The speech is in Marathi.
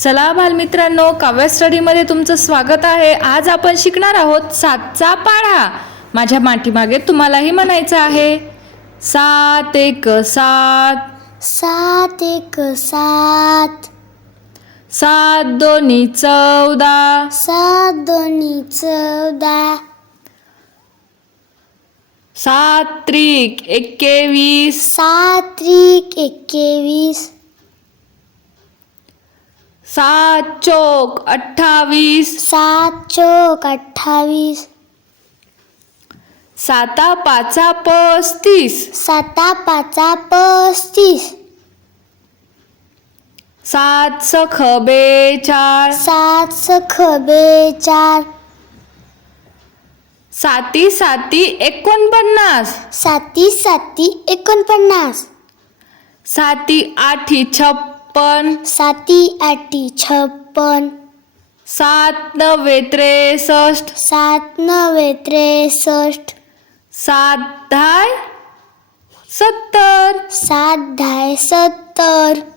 चला बालमित्रांनो, काव्य स्टडीमध्ये तुमचं स्वागत आहे. आज आपण शिकणार आहोत 7चा पाढा. माझ्या पाठीमागे तुम्हालाही म्हणायचं आहे. 7 एक 7, 7 एक 7, 7 दोन्ही 14, 7 दोन्ही 14, 7 त्रिक 21, 7 त्रिक 21, 7 चौक 28, 7 चौक 28, 7 पाचा 35, 7 पाचा 35, 7 सख 42, 7 सख 42, 7 7 49, 7 7 49, 7 8 56, 7 8 56, 7 9 63, 7 9 63, 7 10 70, 7 10 70,